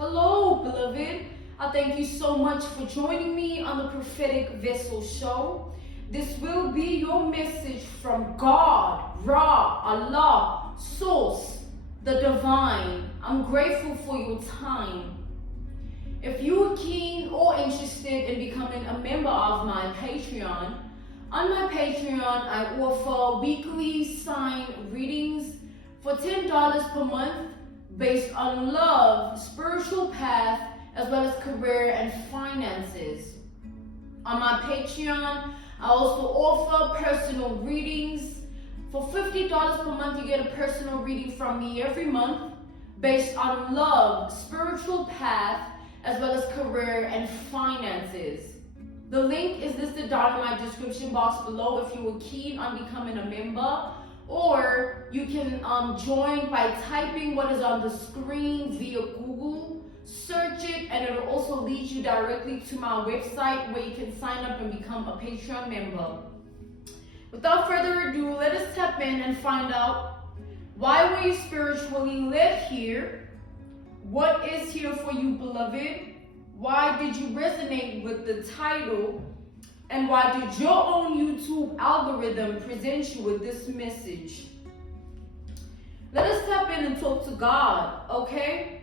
Hello, beloved. I thank you so much for joining me on the Prophetic Vessel Show. This will be your message from God, Ra, Allah, Source, the Divine. I'm grateful for your time. If you're keen or interested in becoming a member of my Patreon, on my Patreon I offer weekly sign readings for $10 per month based on love, spiritual path, as well as career and finances. On my Patreon, I also offer personal readings. For $50 per month, you get a personal reading from me every month based on love, spiritual path, as well as career and finances. The link is listed down in my description box below if you were keen on becoming a member, or you can join by typing what is on the screen via Google, search it, and it will also lead you directly to my website where you can sign up and become a Patreon member. Without further ado, let us tap in and find out, why were you spiritually led here? What is here for you, beloved? Why did you resonate with the title? And why did your own YouTube algorithm present you with this message? Let us tap in and talk to God, okay?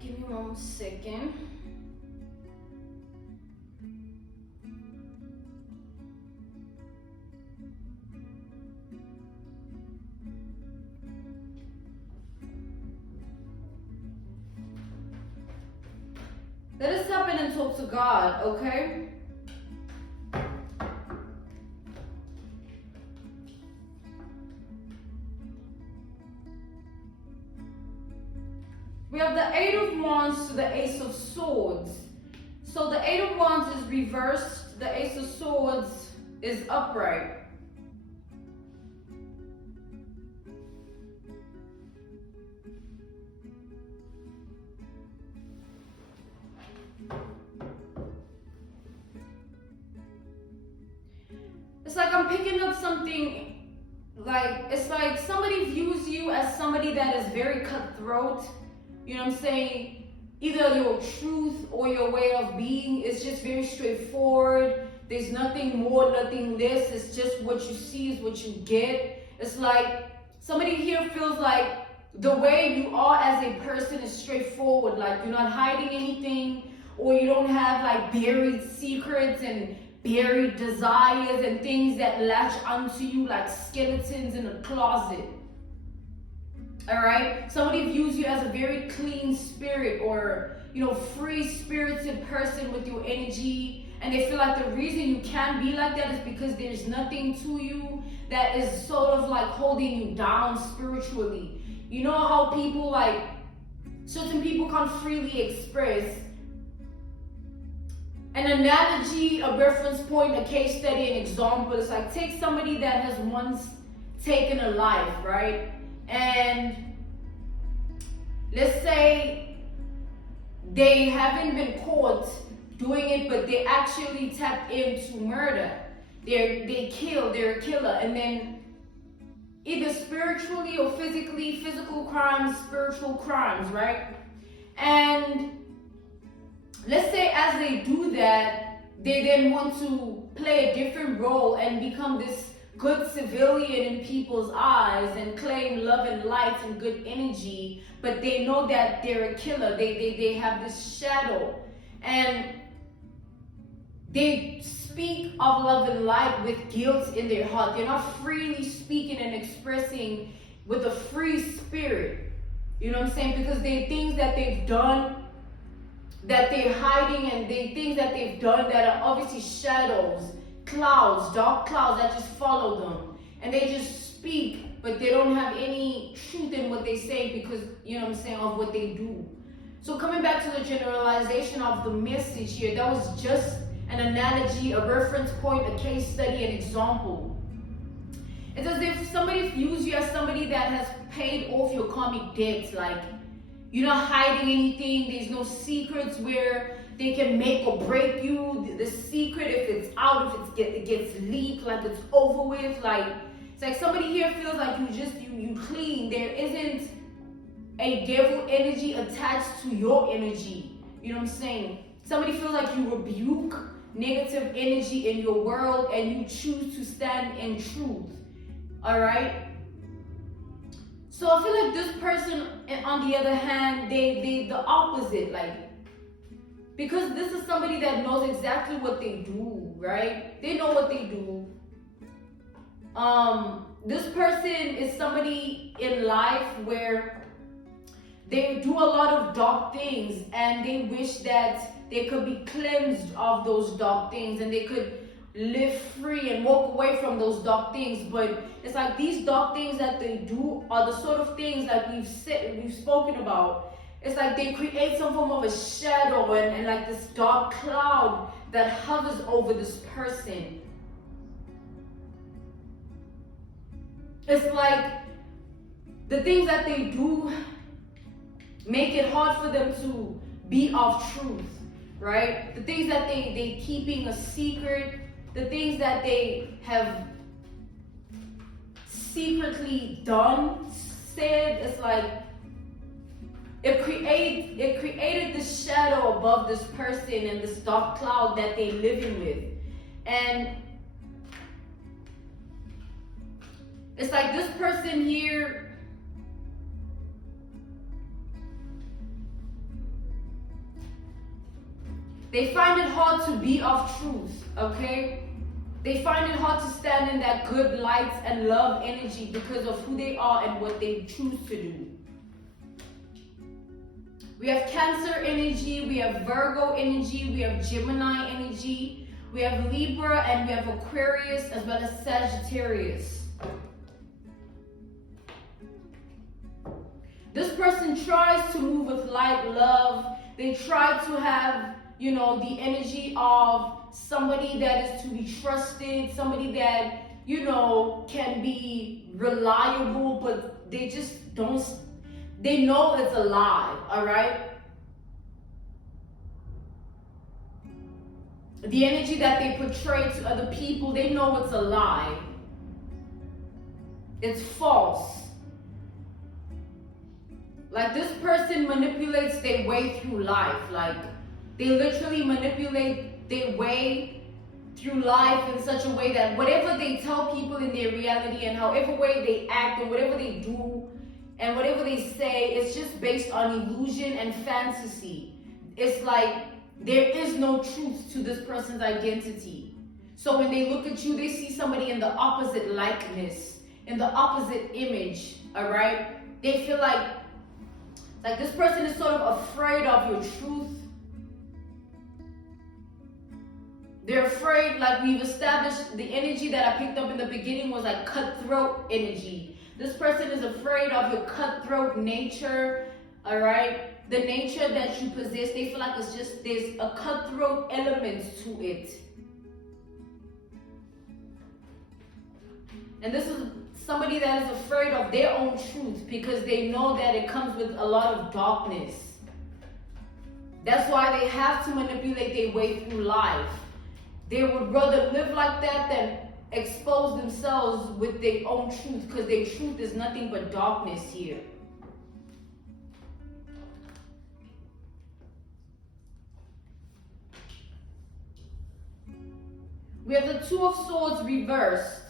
Give me 1 second. Let us tap in and talk to God, okay? We have the Eight of Wands to the Ace of Swords. So the Eight of Wands is reversed, the Ace of Swords is upright. It's like I'm picking up something, like, it's like somebody views you as somebody that is very cutthroat. You know what I'm saying? Either your truth or your way of being is just very straightforward. There's nothing more, nothing less. It's just what you see is what you get. It's like somebody here feels like the way you are as a person is straightforward. Like you're not hiding anything, or you don't have like buried secrets and buried desires and things that latch onto you like skeletons in a closet. All right, somebody views you as a very clean spirit, or free-spirited person with your energy, and they feel like the reason you can be like that is because there's nothing to you that is sort of like holding you down spiritually. You know how people, like certain people, can't freely express. An analogy, a reference point, a case study, an example. It's like, take somebody that has once taken a life, right? And let's say they haven't been caught doing it, but they actually tapped into murder. They're a killer. And then either spiritually or physically, physical crimes, spiritual crimes, right? And let's say as they do that, they then want to play a different role and become this good civilian in people's eyes and claim love and light and good energy, but they know that they're a killer. They have this shadow, and they speak of love and light with guilt in their heart. They're not freely speaking and expressing with a free spirit. You know what I'm saying? Because there are things that they've done that they're hiding, and there are things that they've done that are obviously shadows, clouds, dark clouds that just follow them, and they just speak, but they don't have any truth in what they say because, you know what I'm saying, of what they do. So coming back to the generalization of the message here, that was just an analogy, a reference point, a case study, an example. It's as if somebody views you as somebody that has paid off your karmic debts. Like, you're not hiding anything. There's no secrets where they can make or break you. The secret, if it's out, if it gets leaked, like it's over with. Like, it's like somebody here feels like you clean. There isn't a devil energy attached to your energy. You know what I'm saying? Somebody feels like you rebuke negative energy in your world and you choose to stand in truth. All right? So I feel like this person, on the other hand, they the opposite. Like, because this is somebody that knows exactly what they do, right? They know what they do. This person is somebody in life where they do a lot of dark things and they wish that they could be cleansed of those dark things and they could live free and walk away from those dark things. But it's like these dark things that they do are the sort of things that we've spoken about. It's like they create some form of a shadow and like this dark cloud that hovers over this person. It's like the things that they do make it hard for them to be of truth, right? The things that they keeping a secret, the things that they have secretly done, said, it's like it created this shadow above this person and this dark cloud that they living with. And it's like this person here, they find it hard to be of truth, okay? They find it hard to stand in that good light and love energy because of who they are and what they choose to do. We have Cancer energy, we have Virgo energy, we have Gemini energy, we have Libra, and we have Aquarius as well as Sagittarius. This person tries to move with light, love. They try to have, you know, the energy of somebody that is to be trusted, somebody that, you know, can be reliable, but they just don't, they know it's a lie, all right? The energy that they portray to other people, they know it's a lie. It's false. Like, this person manipulates their way through life. Like, they literally manipulate their way through life in such a way that whatever they tell people in their reality and however way they act and whatever they do and whatever they say, it's just based on illusion and fantasy. It's like there is no truth to this person's identity. So when they look at you, they see somebody in the opposite likeness, in the opposite image, all right? They feel like this person is sort of afraid of your truth. They're afraid, like we've established, the energy that I picked up in the beginning was like cutthroat energy. This person is afraid of your cutthroat nature, all right? The nature that you possess, they feel like it's just, there's a cutthroat element to it. And this is somebody that is afraid of their own truth because they know that it comes with a lot of darkness. That's why they have to manipulate their way through life. They would rather live like that than expose themselves with their own truth, because their truth is nothing but darkness here. We have the Two of Swords reversed.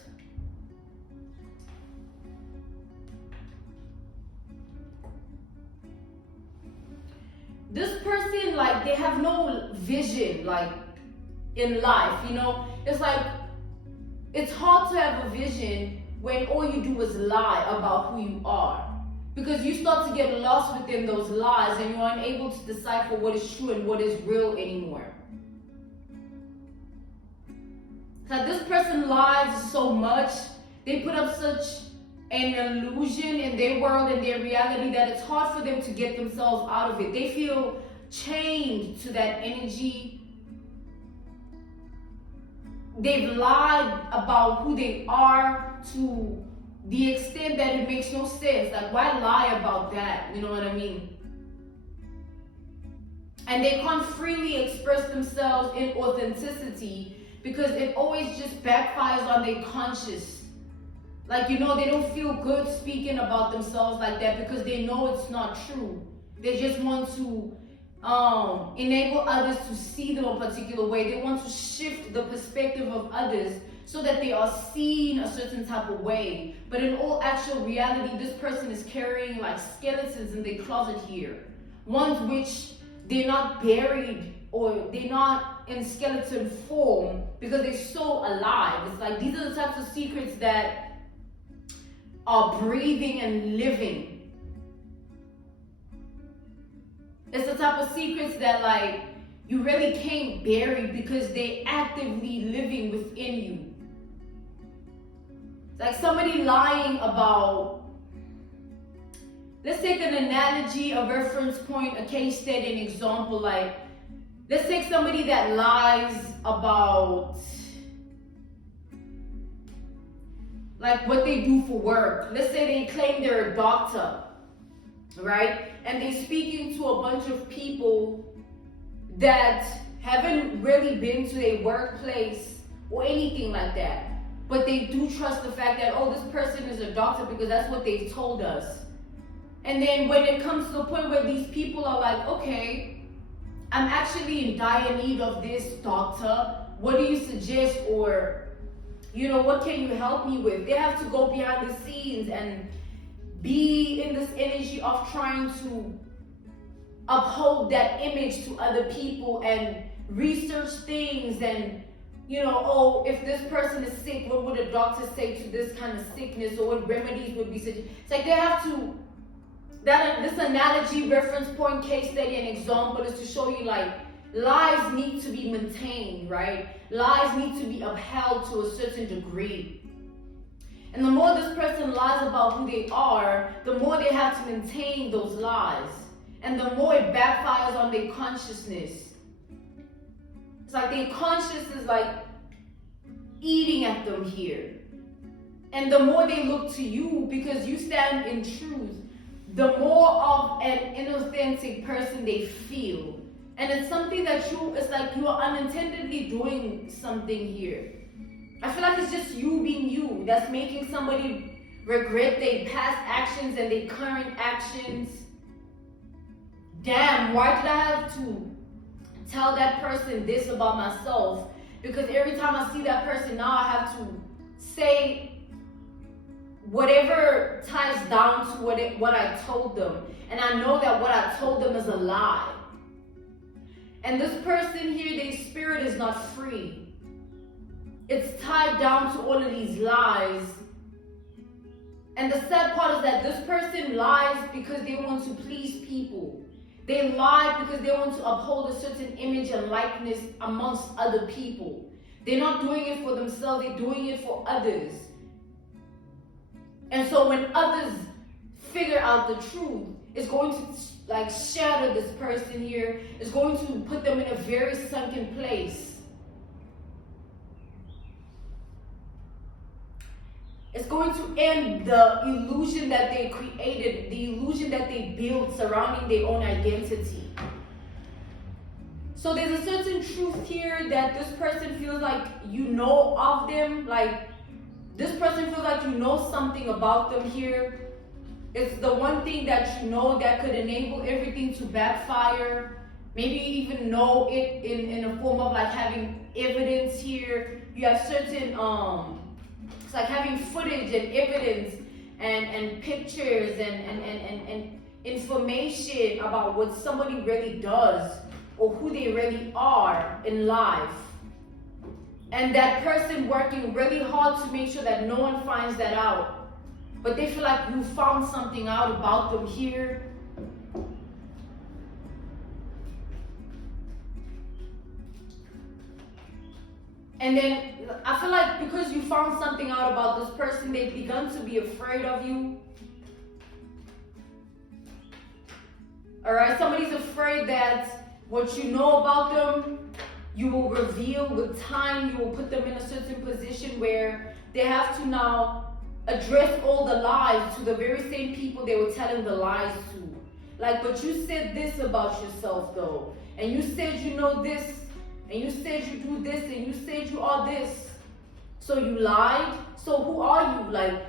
This person, like, they have no vision, like, in life, you know? It's like, it's hard to have a vision when all you do is lie about who you are. Because you start to get lost within those lies and you're unable to decipher what is true and what is real anymore. So this person lies so much, they put up such an illusion in their world and their reality that it's hard for them to get themselves out of it. They feel chained to that energy. They've lied about who they are to the extent that it makes no sense. Like, why lie about that? You know what I mean? And they can't freely express themselves in authenticity because it always just backfires on their conscience. Like, you know, they don't feel good speaking about themselves like that because they know it's not true. They just want to enable others to see them a particular way. They want to shift the perspective of others so that they are seen a certain type of way. But in all actual reality, this person is carrying like skeletons in their closet here. Ones which they're not buried or they're not in skeleton form because they're so alive. It's like these are the types of secrets that are breathing and living. It's the type of secrets that like you really can't bury because they're actively living within you. It's like somebody lying about, let's take an analogy, a reference point, a case study, an example. Like, let's take somebody that lies about like what they do for work. Let's say they claim they're a doctor, right? And they're speaking to a bunch of people that haven't really been to their workplace or anything like that. But they do trust the fact that, oh, this person is a doctor because that's what they've told us. And then when it comes to the point where these people are like, okay, I'm actually in dire need of this, doctor. What do you suggest? Or, you know, what can you help me with? They have to go behind the scenes and be in this energy of trying to uphold that image to other people and research things and, you know, oh, if this person is sick, what would a doctor say to this kind of sickness, or what remedies would be suggested? It's like they have to, this analogy, reference point, case study, and example is to show you like lies need to be maintained, right? Lies need to be upheld to a certain degree. And the more this person lies about who they are, the more they have to maintain those lies. And the more it backfires on their consciousness. It's like their consciousness is like eating at them here. And the more they look to you because you stand in truth, the more of an inauthentic person they feel. And it's something that it's like you are unintentionally doing something here. I feel like it's just you being you that's making somebody regret their past actions and their current actions. Damn, why did I have to tell that person this about myself? Because every time I see that person now, I have to say whatever ties down to what I told them. And I know that what I told them is a lie. And this person here, their spirit is not free. It's tied down to all of these lies. And the sad part is that this person lies because they want to please people. They lie because they want to uphold a certain image and likeness amongst other people. They're not doing it for themselves, they're doing it for others. And so when others figure out the truth, it's going to like shatter this person here. It's going to put them in a very sunken place. It's going to end the illusion that they created, the illusion that they built surrounding their own identity. So there's a certain truth here that this person feels like you know of them, like this person feels like you know something about them here. It's the one thing that you know that could enable everything to backfire. Maybe even know it in a form of like having evidence here. You have certain it's like having footage and evidence and pictures and information about what somebody really does or who they really are in life. And that person working really hard to make sure that no one finds that out. But they feel like you found something out about them here. And then I feel like because you found something out about this person, they've begun to be afraid of you. Alright, somebody's afraid that what you know about them, you will reveal with time. You will put them in a certain position where they have to now address all the lies to the very same people they were telling the lies to. Like, but you said this about yourself though, and you said you know this, and you said you do this, and you said you are this. So you lied. So who are you? Like,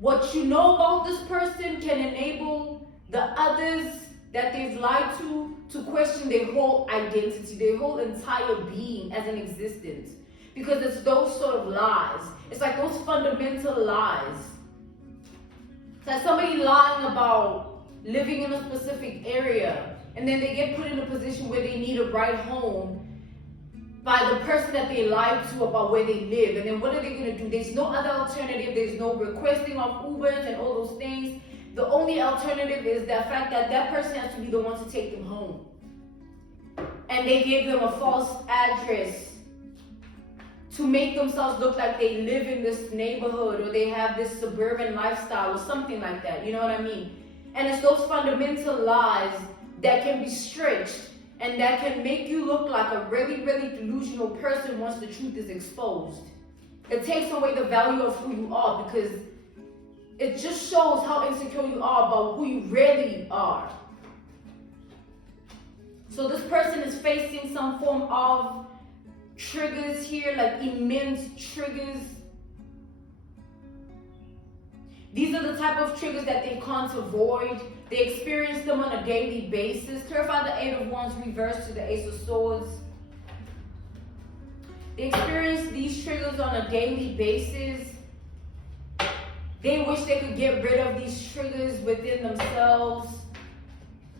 what you know about this person can enable the others that they've lied to question their whole identity, their whole entire being as an existence. Because it's those sort of lies. It's like those fundamental lies. It's like somebody lying about living in a specific area, and then they get put in a position where they need a ride home by the person that they lied to about where they live. And then what are they going to do? There's no other alternative. There's no requesting of Ubers and all those things. The only alternative is the fact that that person has to be the one to take them home. And they gave them a false address to make themselves look like they live in this neighborhood, or they have this suburban lifestyle or something like that. You know what I mean? And it's those fundamental lies that can be stretched and that can make you look like a really, really delusional person once the truth is exposed. It takes away the value of who you are, because it just shows how insecure you are about who you really are. So this person is facing some form of triggers here, like immense triggers. These are the type of triggers that they can't avoid. They experience them on a daily basis. Clarify the Eight of Wands reversed to the Ace of Swords. They experience these triggers on a daily basis. They wish they could get rid of these triggers within themselves.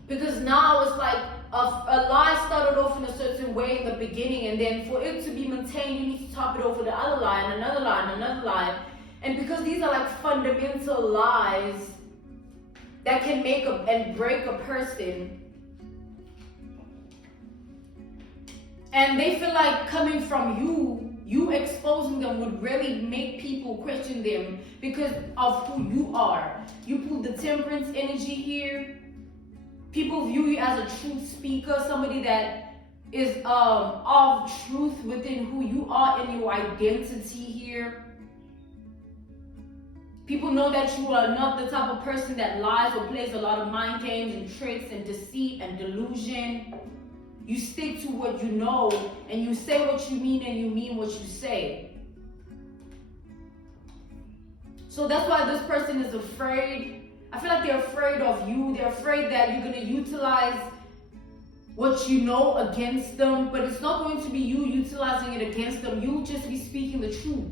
Because now it's like a lie started off in a certain way in the beginning, and then for it to be maintained, you need to top it off with the other lie, and another lie, and another lie. And because these are like fundamental lies that can make and break a person, and they feel like coming from you exposing them would really make people question them because of who you are. You pull the Temperance energy here. People view you as a truth speaker, somebody that is of truth within who you are and your identity here. People know that you are not the type of person that lies or plays a lot of mind games and tricks and deceit and delusion. You stick to what you know, and you say what you mean, and you mean what you say. So that's why this person is afraid. I feel like they're afraid of you. They're afraid that you're going to utilize what you know against them, but it's not going to be you utilizing it against them. You'll just be speaking the truth.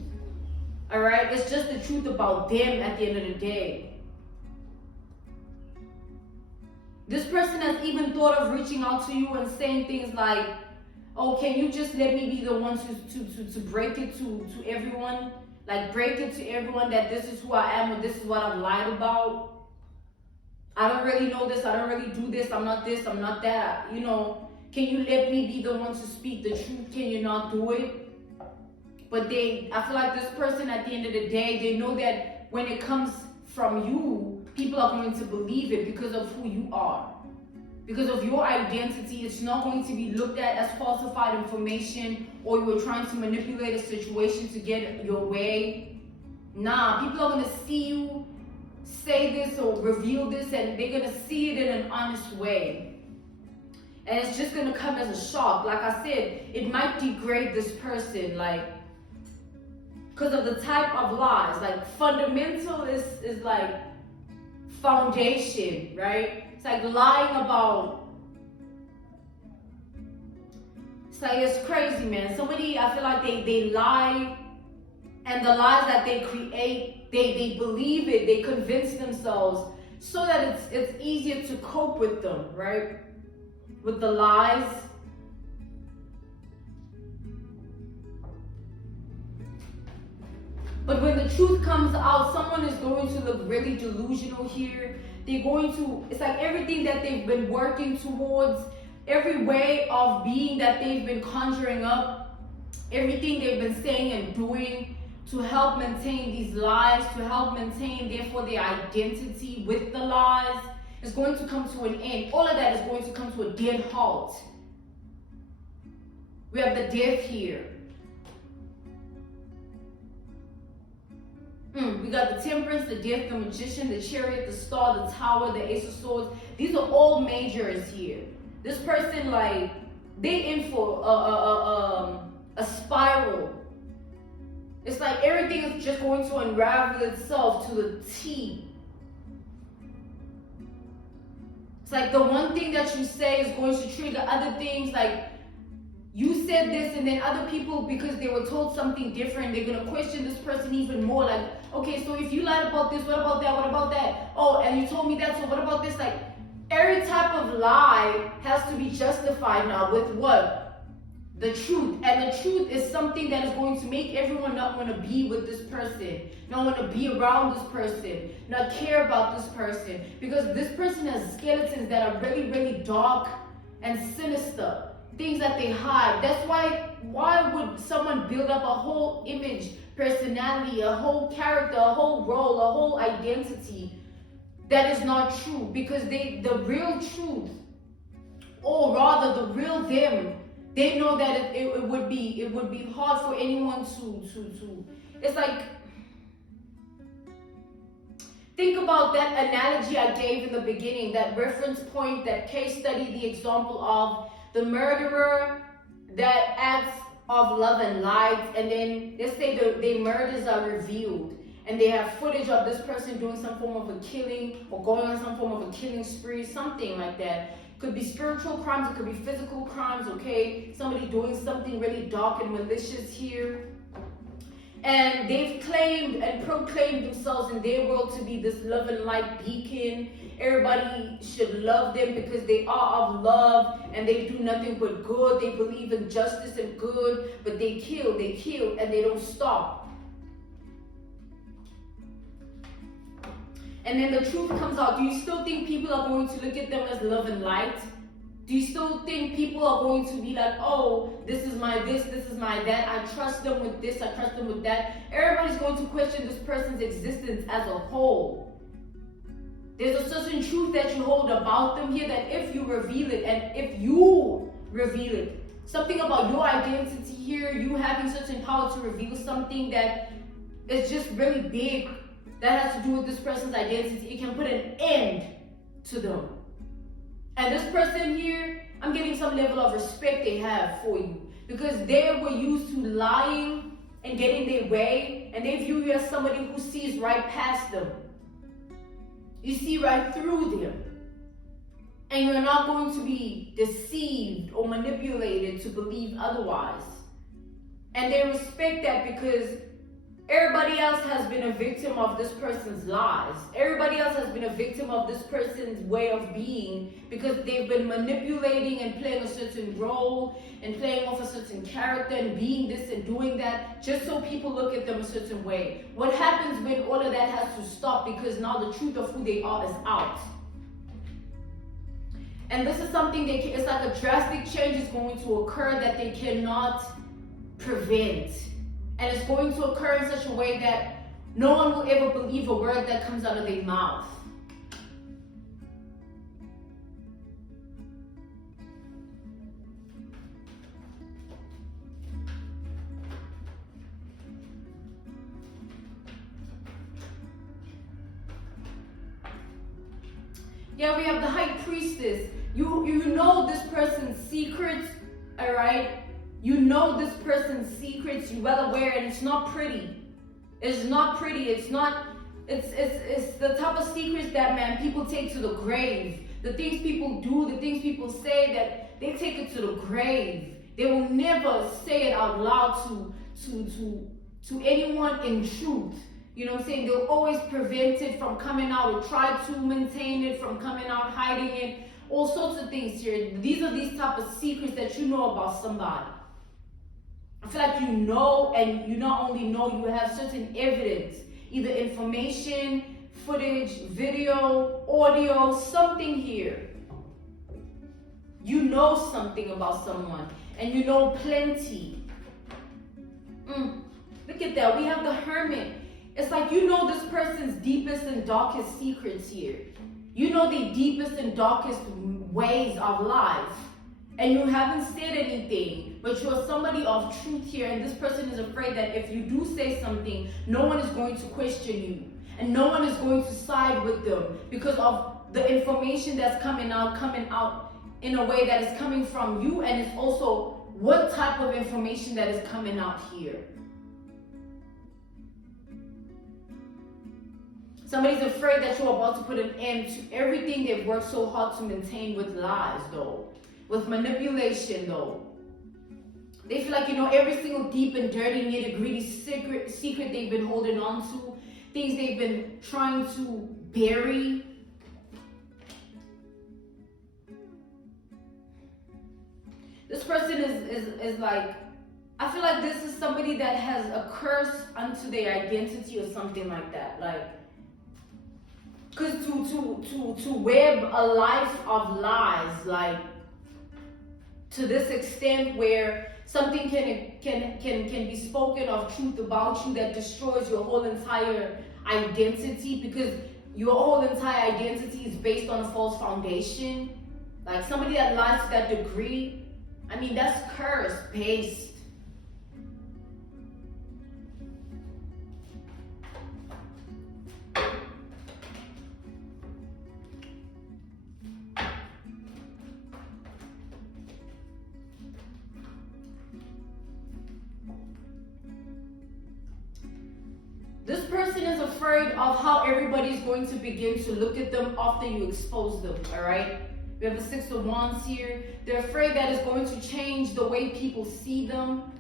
All right? It's just the truth about them at the end of the day. This person has even thought of reaching out to you and saying things like, oh, can you just let me be the one to break it to everyone? Like, break it to everyone that this is who I am, or this is what I've lied about. I don't really know this, I don't really do this, I'm not this, I'm not that. You know, can you let me be the one to speak the truth? Can you not do it? But I feel like this person at the end of the day, they know that when it comes from you, people are going to believe it because of who you are. Because of your identity, it's not going to be looked at as falsified information, or you were trying to manipulate a situation to get your way. Nah, people are going to see you say this or reveal this, and they're going to see it in an honest way. And it's just going to come as a shock. Like I said, it might degrade this person, like, because of the type of lies. Like, fundamental is like foundation, right? It's like lying about, it's like, it's crazy, man. Somebody, I feel like they lie, and the lies that they create, they believe it, they convince themselves so that it's easier to cope with them, right? With the lies. But when the truth comes out, someone is going to look really delusional here. They're going to, it's like everything that they've been working towards, every way of being that they've been conjuring up, everything they've been saying and doing to help maintain these lies, to help maintain, therefore, their identity with the lies, is going to come to an end. All of that is going to come to a dead halt. We have the death here. We got the Temperance, the Death, the Magician, the Chariot, the Star, the Tower, the Ace of Swords. These are all majors here. This person, like, they in for a spiral. It's like everything is just going to unravel itself to the T. It's like the one thing that you say is going to trigger other things. Like, you said this, and then other people, because they were told something different, they're going to question this person even more. Like, okay, so if you lied about this, what about that? What about that? Oh, and you told me that, so what about this? Like, every type of lie has to be justified now with what? The truth. And the truth is something that is going to make everyone not want to be with this person, not want to be around this person, not care about this person, because this person has skeletons that are really, really dark and sinister, things that they hide. That's why would someone build up a whole image, personality, a whole character, a whole role, a whole identity that is not true? Because the real truth, or rather the real them, they know that it would be hard for anyone to it's like, think about that analogy I gave in the beginning, that reference point, that case study, the example of the murderer that acts of love and light, and then let's say the murders are revealed, and they have footage of this person doing some form of a killing or going on some form of a killing spree, something like that. Could be spiritual crimes, it could be physical crimes, okay? Somebody doing something really dark and malicious here. And they've claimed and proclaimed themselves in their world to be this love and light beacon. Everybody should love them because they are of love and they do nothing but good. They believe in justice and good, but they kill, and they don't stop. And then the truth comes out. Do you still think people are going to look at them as love and light? Do you still think people are going to be like, oh, this is my this is my that, I trust them with this, I trust them with that? Everybody's going to question this person's existence as a whole. There's a certain truth that you hold about them here that if you reveal it, and if you reveal it, something about your identity here, you having certain power to reveal something that is just really big, that has to do with this person's identity, it can put an end to them. And this person here, I'm getting some level of respect they have for you, because they were used to lying and getting their way, and they view you as somebody who sees right past them. You see right through them. And you're not going to be deceived or manipulated to believe otherwise. And they respect that because everybody else has been a victim of this person's lies. Everybody else has been a victim of this person's way of being because they've been manipulating and playing a certain role and playing off a certain character and being this and doing that just so people look at them a certain way. What happens when all of that has to stop because now the truth of who they are is out? And this is something it's like a drastic change is going to occur that they cannot prevent. And it's going to occur in such a way that no one will ever believe a word that comes out of their mouth. Yeah, we have the High Priestess. You know this person's secrets, all right? You know this person's secrets, you're well aware, and it's not pretty. It's not pretty. It's the type of secrets that, man, people take to the grave. The things people do, the things people say, that they take it to the grave. They will never say it out loud to anyone in truth. You know what I'm saying? They'll always prevent it from coming out or try to maintain it from coming out, hiding it, all sorts of things here. These are these type of secrets that you know about somebody. I feel like you know, and you not only know, you have certain evidence, either information, footage, video, audio, something here. You know something about someone, and you know plenty. Look at that. We have the Hermit. It's like you know this person's deepest and darkest secrets here. You know the deepest and darkest ways of life. and you haven't said anything, but you're somebody of truth here, and this person is afraid that if you do say something, no one is going to question you, and no one is going to side with them because of the information that's coming out in a way that is coming from you, and it's also what type of information that is coming out here. Somebody's afraid that you're about to put an end to everything they've worked so hard to maintain with lies, though. With manipulation, though. They feel like, every single deep and dirty, nitty-gritty secret they've been holding on to, things they've been trying to bury. This person is like, I feel like this is somebody that has a curse unto their identity or something like that. Like, because to web a life of lies, like, to this extent where something can be spoken of truth about you that destroys your whole entire identity, because your whole entire identity is based on a false foundation. Like, somebody that lies to that degree, I mean, that's curse-based. This person is afraid of how everybody's going to begin to look at them after you expose them, all right? We have the Six of Wands here. They're afraid that it's going to change the way people see them.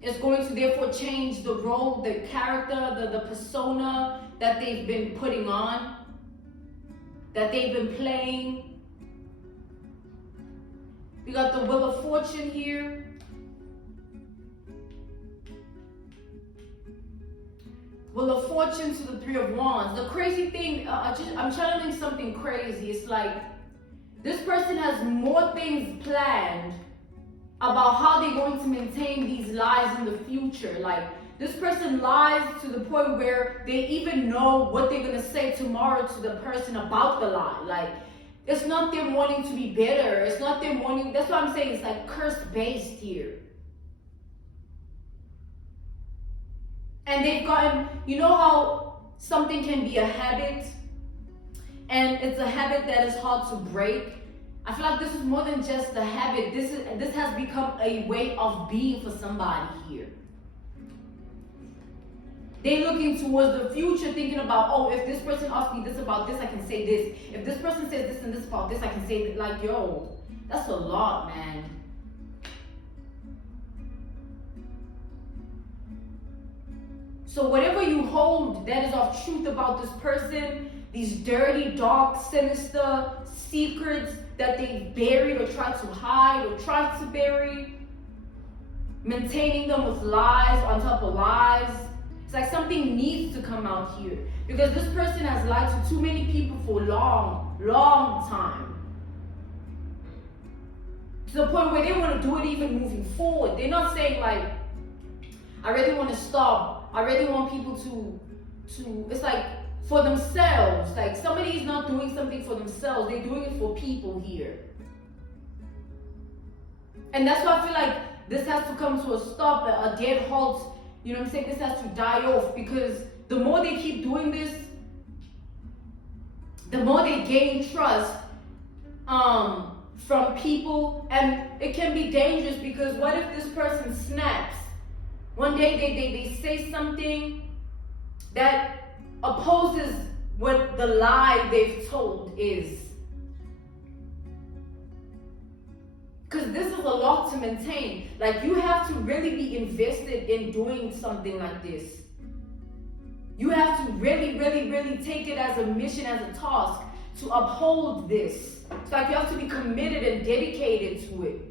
It's going to therefore change the role, the character, the persona that they've been putting on, that they've been playing. We got the Wheel of Fortune here. Wheel of Fortune to the Three of Wands. The crazy thing, I'm channeling something crazy. It's like this person has more things planned about how they're going to maintain these lies in the future. Like, this person lies to the point where they even know what they're going to say tomorrow to the person about the lie. Like, it's not them wanting to be better. It's not them wanting, that's what I'm saying. It's like curse-based here. And they've gotten, you know how something can be a habit, and it's a habit that is hard to break? I feel like this is more than just a habit. This has become a way of being for somebody here. They're looking towards the future, thinking about, oh, if this person asks me this about this, I can say this. If this person says this and this about this, I can say that. Like, yo, that's a lot, man. So whatever you hold that is of truth about this person, these dirty, dark, sinister secrets that they buried or tried to hide or tried to bury, maintaining them with lies on top of lies. It's like something needs to come out here, because this person has lied to too many people for a long, long time. To the point where they want to do it even moving forward. They're not saying like, I really want to stop. I really want people to, it's like for themselves. Like, somebody is not doing something for themselves. They're doing it for people here. And that's why I feel like this has to come to a stop, a dead halt. You know what I'm saying? This has to die off, because the more they keep doing this, the more they gain trust from people. And it can be dangerous, because what if this person snaps? One day they say something that opposes what the lie they've told is. Because this is a lot to maintain. Like, you have to really be invested in doing something like this. You have to really, really, really take it as a mission, as a task to uphold this. It's like you have to be committed and dedicated to it.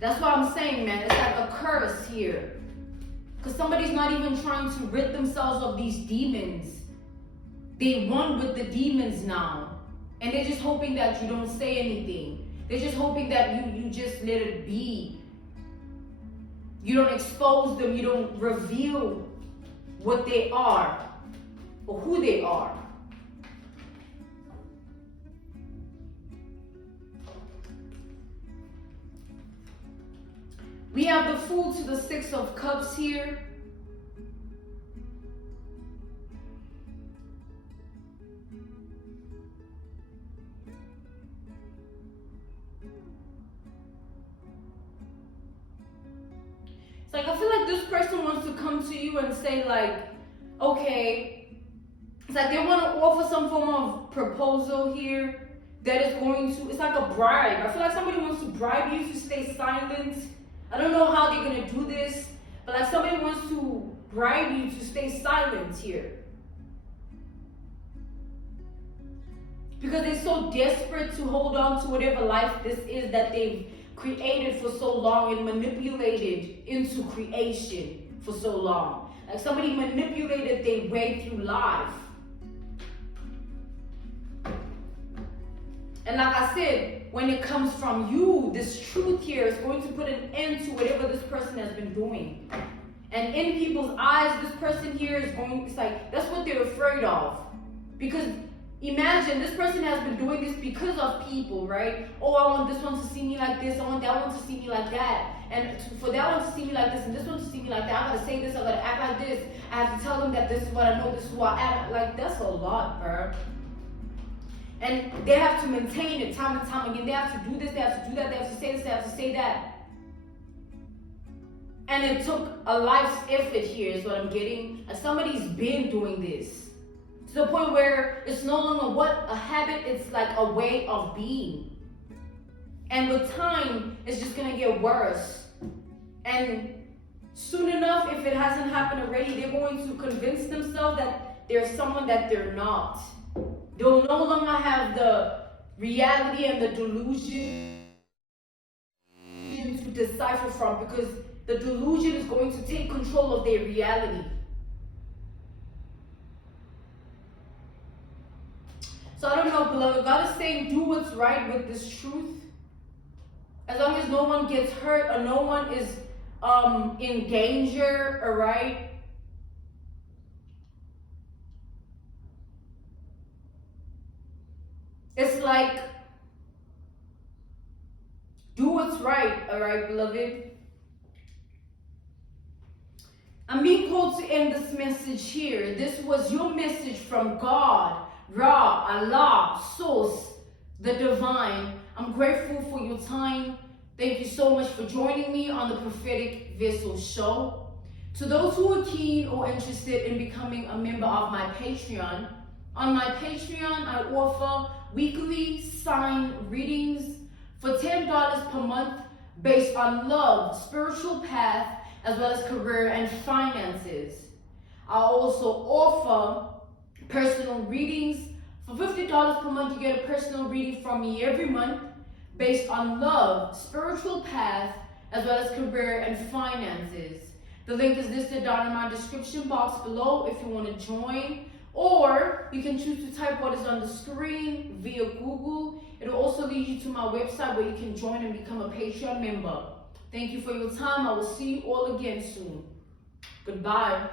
That's what I'm saying, man. It's like a curse here. Because somebody's not even trying to rid themselves of these demons. They won with the demons now. And they're just hoping that you don't say anything. They're just hoping that you just let it be. You don't expose them. You don't reveal what they are or who they are. We have the Fool to the Six of Cups here. It's like, I feel like this person wants to come to you and say like, okay, it's like they want to offer some form of proposal here that is going to, it's like a bribe. I feel like somebody wants to bribe you to stay silent. I don't know how they're going to do this, but like somebody wants to bribe you to stay silent here. Because they're so desperate to hold on to whatever life this is that they've created for so long and manipulated into creation for so long. Like somebody manipulated their way through life. And like I said, when it comes from you, this truth here is going to put an end to whatever this person has been doing. And in people's eyes, this person here is going, it's like, that's what they're afraid of. Because imagine this person has been doing this because of people, right? Oh, I want this one to see me like this. I want that one to see me like that. And for that one to see me like this and this one to see me like that, I gotta say this, I gotta act like this. I have to tell them that this is what I know, this is who I am. Like, that's a lot, bro. And they have to maintain it time and time again. They have to do this, they have to do that, they have to say this, they have to say that. And it took a life's effort here is what I'm getting. And somebody's been doing this. To the point where it's no longer what a habit, it's like a way of being. And with time, it's just gonna get worse. And soon enough, if it hasn't happened already, they're going to convince themselves that they're someone that they're not. They'll no longer have the reality and the delusion to decipher from, because the delusion is going to take control of their reality. So I don't know, beloved. God is saying, do what's right with this truth. As long as no one gets hurt or no one is in danger, all right? It's like, do what's right, all right, beloved? I'm being called to end this message here. This was your message from God, Ra, Allah, Source, the Divine. I'm grateful for your time. Thank you so much for joining me on the Prophetic Vessel Show. To those who are keen or interested in becoming a member of my Patreon, on my Patreon, I offer weekly sign readings for $10 per month based on love, spiritual path, as well as career and finances. I also offer personal readings. For $50 per month, you get a personal reading from me every month based on love, spiritual path, as well as career and finances. The link is listed down in my description box below if you want to join. Or you can choose to type what is on the screen via Google. It'll also lead you to my website where you can join and become a Patreon member. Thank you for your time. I will see you all again soon. Goodbye.